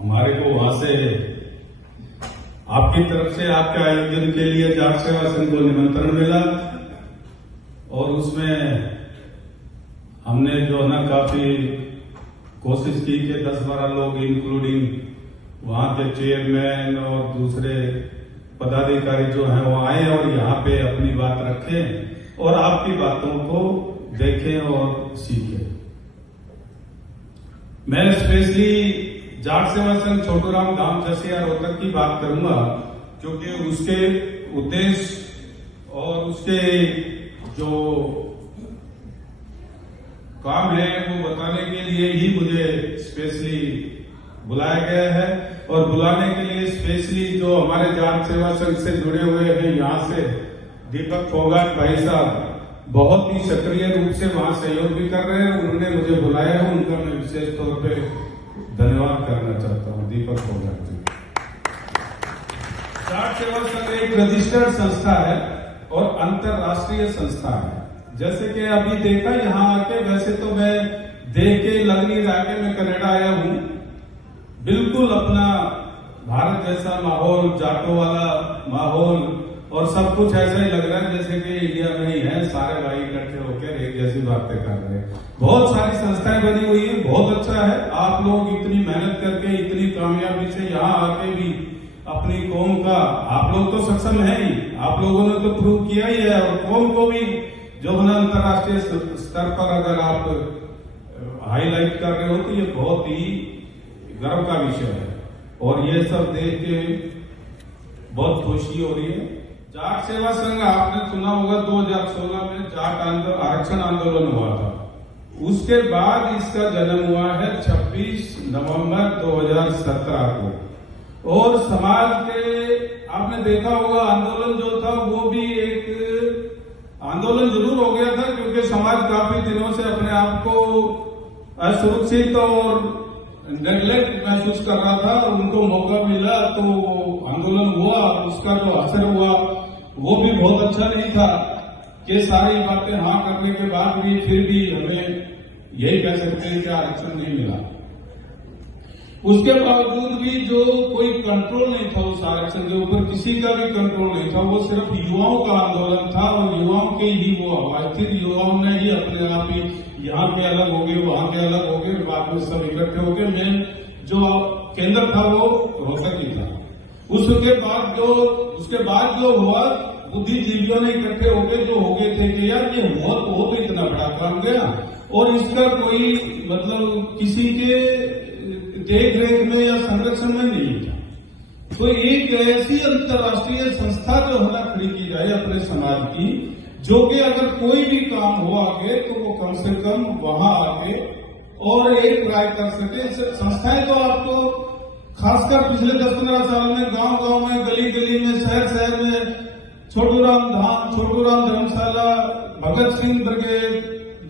हमारे को वहां से आपकी तरफ से आपके आयोजन के लिए जाट सेवा संघ को निमंत्रण मिला और उसमें हमने जो है ना काफी कोशिश की कि 10-12 लोग इंक्लूडिंग वहां के चेयरमैन और दूसरे पदाधिकारी जो हैं वो आए और यहाँ पे अपनी बात रखें और आपकी बातों को देखें और सीखें। मैं स्पेशली जाट सेवा संघ छोटूराम धाम जसिया रोहतक की बात करूंगा क्योंकि उसके उद्देश्य और उसके जो काम है वो बताने के लिए ही मुझे स्पेशली बुलाया गया है और बुलाने के लिए स्पेशली जो हमारे जाट सेवा संघ से जुड़े हुए हैं यहाँ से दीपक फोगाट भाई साहब बहुत ही सक्रिय रूप से वहां सहयोग भी कर रहे हैं। उन्होंने मुझे बुलाया है, उनका मैं विशेष तौर पे धन्यवाद करना चाहता हूं। दीपक फोगाट जी। जाट सेवा संघ एक रजिस्टर्ड संस्था है और अंतरराष्ट्रीय संस्था है। जैसे कि अभी देखा यहाँ आके, वैसे तो मैं देख के लग नहीं रहा कि मैं कनाडा आया हूं। बिल्कुल अपना भारत जैसा माहौल, जाटों वाला माहौल और सब कुछ ऐसा ही लग रहा है जैसे कि इंडिया में ही है। सारे भाई इकट्ठे होकर एक जैसी बातें कर रहे हैं। बहुत सारी संस्थाएं बनी हुई है, बहुत अच्छा है। आप लोग इतनी मेहनत करके इतनी कामयाबी से यहाँ आके भी अपनी कौम का, आप लोग तो सक्षम है ही, आप लोगों ने तो प्रूव किया ही है और कौम को भी जो है अंतर्राष्ट्रीय स्तर पर अगर आप हाईलाइट कर रहे हो तो ये बहुत ही गर्व का विषय है और ये सब देख के बहुत खुशी हो रही है। जाट सेवा संघ आपने सुना होगा 2016 में जाट आरक्षण आंदोलन हुआ था। उसके बाद इसका जन्म हुआ है 26 नवंबर 2017 को और समाज के आपने देखा होगा आंदोलन जो था वो भी एक आंदोलन जरूर हो गया था क्योंकि समाज काफी दिनों से अपने आप को असुरक्षित और नेग्लेक्ट महसूस कर रहा था और उनको मौका मिला तो आंदोलन हुआ। उसका जो असर हुआ वो भी बहुत अच्छा नहीं था कि सारी बातें हाँ करने के बाद भी फिर भी हमें यही कह सकते हैं कि आरक्षण नहीं मिला। उसके बावजूद भी जो कोई कंट्रोल नहीं था उस आरक्षण के ऊपर, किसी का भी कंट्रोल नहीं था। वो सिर्फ युवाओं का आंदोलन था और युवाओं के ही वो आवाज थी। युवाओं ने ही अपने आप ही यहाँ के अलग हो गए, वहां के अलग हो गए, बाद में सब इकट्ठे हो गए। मेन जो केंद्र था वो रोहतक ही था। उसके बाद जो हुआ बुद्धिजीवियों ने इकट्ठे हो गए, जो हो गए थे कि यार ये हुआ तो इतना बड़ा काम गया और इसका कोई मतलब किसी के देख रेख में या संरक्षण में नहीं था। तो एक ऐसी अंतर्राष्ट्रीय संस्था जो है ना खड़ी की जाए अपने समाज की, जो कि अगर कोई भी काम हो आगे तो वो कम से कम वहां आके और एक राय कर सके। संस्थाएं तो आपको खासकर पिछले 10-15 साल में गांव-गांव में, गली-गली में, शहर-शहर में छोटूराम धाम, छोटूराम धर्मशाला, भगत सिंह ब्रिगेड,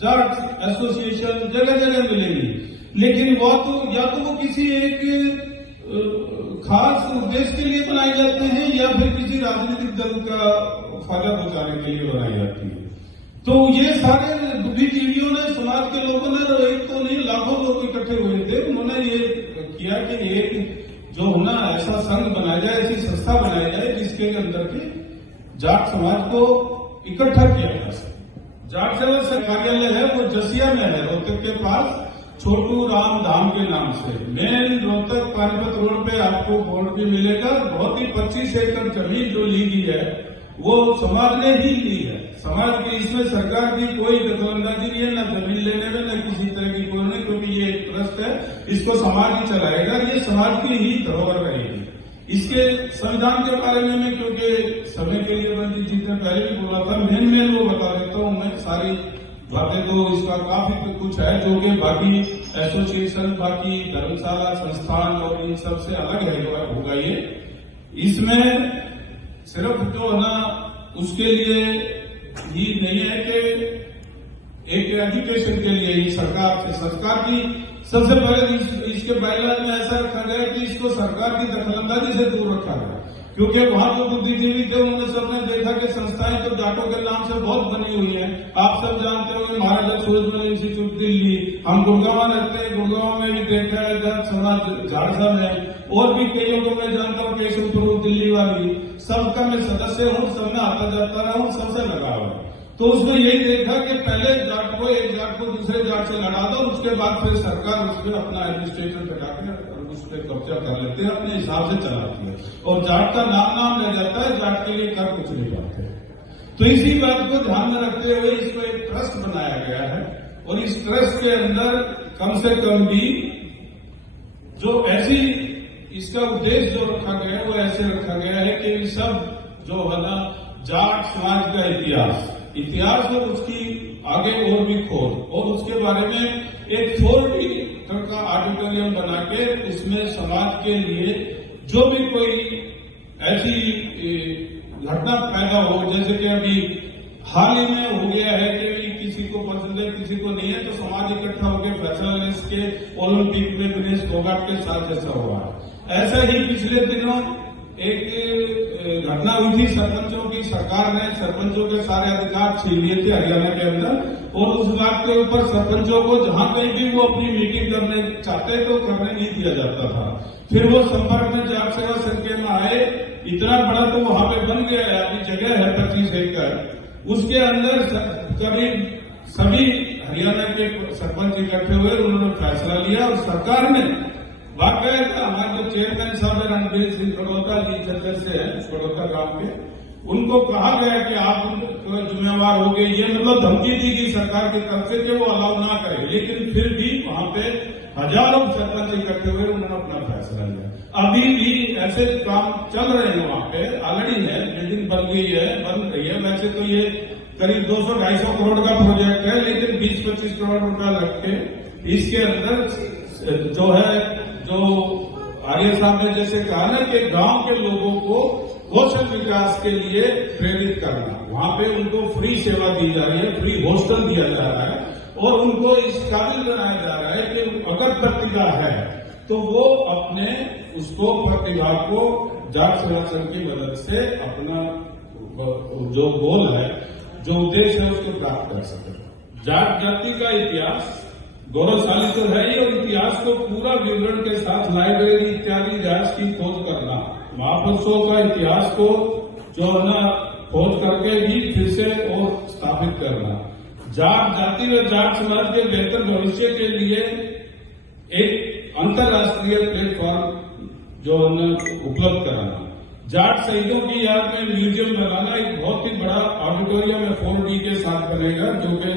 जाट एसोसिएशन जगह-जगह मिलेगी। लेकिन वो तो या तो वो किसी एक खास उद्देश्य के लिए बनाए जाते हैं या फिर किसी राजनीतिक दल का फायदा बचाने के लिए बनाई जाती है। तो ये सारे बुद्धिजीवियों ने, समाज के लोगों ने, एक तो नहीं लाखों लोग इकट्ठे हुए थे। उन्होंने ये किया कि एक जो होना ऐसा संघ बनाया जाए, ऐसी संस्था बनाई जाए जिसके अंदर के जाट समाज को इकट्ठा किया जा सके। जाट सेवा संघ कार्यालय है वो जसिया में है, रोहतक के पास, छोटूराम धाम के नाम से। मेन रोहतक पानीपत रोड पे आपको बोर्ड भी मिलेगा। बहुत ही 25 एकड़ जमीन जो ली गई है वो समाज ने ही ली है। समाज की इसमें सरकार की कोई दखलंदाजी नहीं है, न जमीन लेने में न किसी तरह की कोई नहीं, क्योंकि ये एक ट्रस्ट है, इसको समाज ही चलाएगा, ये समाज की ही धरोहर रहेगी। इसके संविधान के बारे में क्योंकि समय के लिए बंदी जी ने पहले भी बोला था, मेन वो बता देता हूँ मैं। सारी बातें तो इसका काफी कुछ है जो कि बाकी एसोसिएशन, बाकी धर्मशाला, संस्थान और इन सब से अलग है होगा। ये इसमें सिर्फ जो है ना उसके लिए ही नहीं है कि एक एजुकेशन के लिए ही सरकार की सबसे पहले इसके बाइलाज में ऐसा रखा गया कि इसको सरकार की दखलंदाजी से दूर रखा गया। क्योंकि वहां जो बुद्धिजीवी थे उन्होंने सबने देखा कि संस्थाएं तो जाटों के नाम से बहुत बनी हुई हैं। आप सब जानते हो महाराजा सूरजमल इंस्टीट्यूट दिल्ली, हम गुड़गांव रहते हैं, गुड़गांव में भी देखा है जाट समाज झारखंड में, और भी कईयों को मैं जानता हूँ, केशवपुर दिल्ली वाली, सबका मैं सदस्य हूँ, सब में आता जाता रहा हूँ, सबसे लगा हुआ। तो उसमें यही देखा कि पहले जाट को, एक जाट को दूसरे जाट से लड़ा दो, उसके बाद फिर सरकार उसमें अपना एडमिनिस्ट्रेशन बैठा के उस पर कब्जा कर लेते हैं, अपने हिसाब से चलाती है, और जाट का नाम ले जाता है, जाट के लिए कर कुछ नहीं पाते। तो इसी बात को ध्यान में रखते हुए इसको एक ट्रस्ट बनाया गया है, और इस ट्रस्ट के अंदर कम से कम भी जो ऐसी इसका उद्देश्य जो रखा गया है वो ऐसे रखा गया है कि सब जो है ना जाट समाज का इतिहास और उसकी आगे और भी खोज, और उसके बारे में एक 4D का ऑडिटोरियम बना के उसमें समाज के लिए जो भी कोई ऐसी घटना पैदा हो, जैसे कि अभी हाल ही में हो गया है कि किसी को पसंद है किसी को नहीं है, तो समाज इकट्ठा होकर फैसला ले इसके ओलंपिक में गणेश फोगाट के साथ जैसा हुआ है। ऐसा ही पिछले दिनों एक घटना हुई थी, सरपंचों की, सरकार ने सरपंचों के सारे अधिकार छीन लिए थे हरियाणा के अंदर, और उस बात के ऊपर सरपंचों को जहां कहीं भी वो अपनी मीटिंग करने चाहते तो करने नहीं दिया जाता था। फिर वो संपर्क में जाट सेवा संघ में आए, इतना बड़ा तो वहां पे बन गया है, अभी जगह है 25 एकड़, उसके अंदर करीब सभी हरियाणा के सरपंच इकट्ठे हुए, उन्होंने फैसला लिया, और सरकार ने बाकायदा हमारे जो चेयरमैन साहब है रणबीर सिंह खड़ोता जी छत्तर से है, खड़ोता गांव के, उनको कहा गया कि आप जिम्मेवार हो गए, ये मतलब धमकी दी गई सरकार की तरफ से कि वो अलाउ ना करे, लेकिन फिर भी वहां पे हजारों सरपंच इकट्ठे हुए, उन्होंने अपना फैसला लिया। अभी भी ऐसे काम चल रहे हैं वहां पे, ऑलरेडी है, बिल्डिंग बन गई है, बन रही है। वैसे तो ये करीब 200-250 करोड़ का प्रोजेक्ट है, लेकिन 20-25 करोड़ रुपया लग के इसके अंदर जो है, जो आर्य साहब ने जैसे कहा ना कि गांव के लोगों को कौशल विकास के लिए प्रेरित करना, वहां पे उनको फ्री सेवा दी जा रही है, फ्री हॉस्टल दिया जा रहा है, और उनको इस काबिल बनाया जा रहा है कि अगर प्रतिभा है तो वो अपने उसको प्रतिभा को जाट सेवा संघ की मदद से अपना जो गोल है, जो उद्देश्य है, उसको प्राप्त कर सके। जाट जाति का इतिहास गौरवशाली तो है ही, और इतिहास को पूरा विवरण के साथ लाइब्रेरी इत्यादि इतिहास की खोज करना, महापुरुषों का इतिहास को जो है ना खोज करके भी फिर से और स्थापित करना, जाट जाति व जाट समाज के बेहतर भविष्य के लिए एक अंतर्राष्ट्रीय प्लेटफॉर्म जो है ना उपलब्ध कराना, जाट शहीदों की याद में म्यूजियम बनाना, एक बहुत ही बड़ा ऑडिटोरियम है 4D के साथ बनेगा, जो कि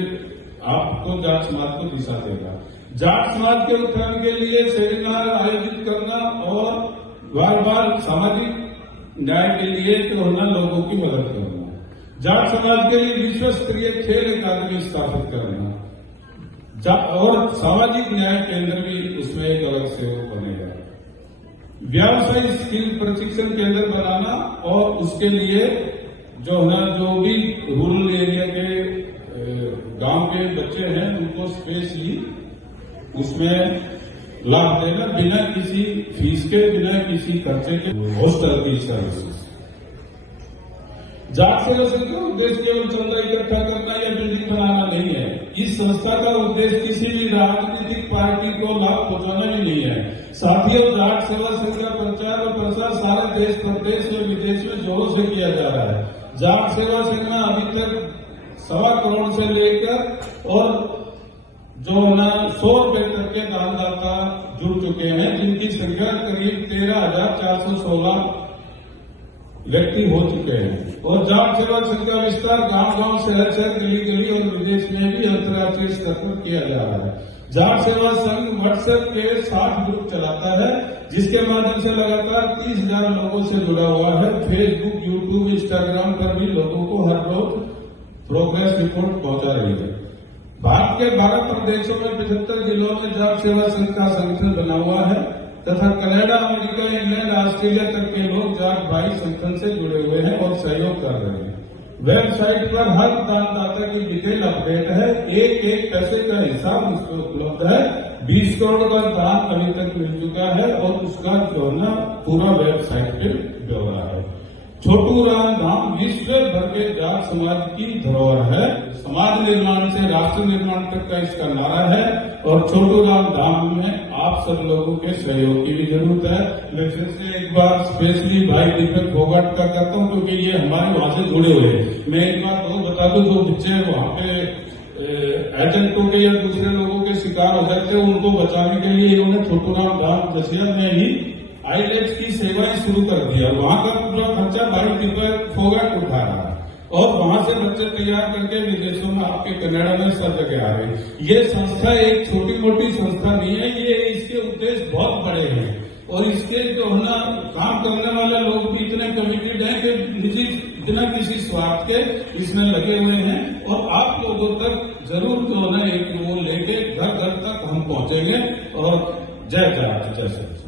आपको जाट समाज को दिशा देगा। जाट समाज के उत्थान के लिए सेमिनार आयोजित करना, और बार बार सामाजिक न्याय के लिए तो होना लोगों की मदद करना, जाट समाज के लिए विश्व स्तरीय खेल अकादमी स्थापित करना, और सामाजिक न्याय केंद्र भी उसमें एक अलग से बनेगा, व्यावसायिक स्किल प्रशिक्षण केंद्र बनाना, और उसके लिए जो है जो भी रूरल एरिया के गांव के बच्चे हैं उनको स्पेशली उसमें लाभ देना, बिना किसी फीस के, बिना किसी खर्चे के, हॉस्टल की सर्विसेज। जाट सेवा संघ का उद्देश्य केवल चंदा इकट्ठा करना या बिल्डिंग बनाना नहीं है। इस संस्था का उद्देश्य किसी भी राजनीतिक पार्टी को लाभ पहुंचाना भी नहीं है। साथियों, जाट सेवा संघ का प्रचार और प्रसार सारे देश प्रदेश और विदेश में जोरों से किया जा रहा है। जाट सेवा संघ में अभी तक 1.25 करोड़ से लेकर और जो ना 100 रुपए तक के दानदाता जुड़ चुके हैं, जिनकी संख्या करीब 13,416 व्यक्ति हो चुके हैं। और जाट सेवा संघ का विस्तार गांव-गांव, शहर-शहर, गली-गली और विदेश में भी अंतर्राष्ट्रीय स्तर पर किया जा रहा है। जाट सेवा संघ व्हाट्सएप के 60 ग्रुप चलाता है, जिसके माध्यम से लगातार 30,000 लोगों से जुड़ा हुआ है। फेसबुक, यूट्यूब, इंस्टाग्राम पर भी लोगों को हर रोज प्रोग्रेस रिपोर्ट पहुंचा रही है। भारत के 12 प्रदेशों में 75 जिलों में जाट सेवा संघ का संगठन बना हुआ है तथा कनाडा, अमेरिका, इंग्लैंड, ऑस्ट्रेलिया तक के लोग जाट भाई संगठन से जुड़े हुए हैं और सहयोग कर रहे हैं। वेबसाइट पर हर दानदाता की डिटेल अपडेट है, एक पैसे का हिसाब उस पर उपलब्ध है। 20 करोड़ का दान अभी तक मिल चुका है और उसका जो है ना पूरा वेबसाइट पे ब्यौरा है। छोटू राम धाम विश्व भर के जाट समाज की धरोहर है। समाज निर्माण से राष्ट्र निर्माण तक का इसका नारा है और छोटू राम धाम में आप सब लोगों के सहयोग की भी जरूरत है। मैं फिर से एक बार स्पेशली भाई दीपक फोगाट का करता हूं क्योंकि ये हमारे वहां से जुड़े हुए हैं। मैं एक बात और बता दूं, जो बच्चे वहां पे एजेंटों के या दूसरे लोगों के शिकार हो जाते हैं उनको बचाने के लिए इन्होंने छोटू राम धाम दसिया में ही आईलेट्स की सेवाएं शुरू कर दिया। वहां का पूरा खर्चा भाई दीपक फोगाट उठा रहा है और वहां से बच्चे तैयार करके विदेशों में आपके कनाडा में सब जगह आ रहे हैं। ये संस्था एक छोटी मोटी संस्था नहीं है, ये इसके उद्देश्य बहुत बड़े हैं और इसके जो है ना काम करने वाले लोग भी इतने कमिटेड हैं कि निजी इतना किसी स्वार्थ के इसमें लगे हुए हैं और आप लोगों तक जरूर जो है ना एक वो लेके घर घर तक हम पहुंचेंगे। और जय जाट जय सच।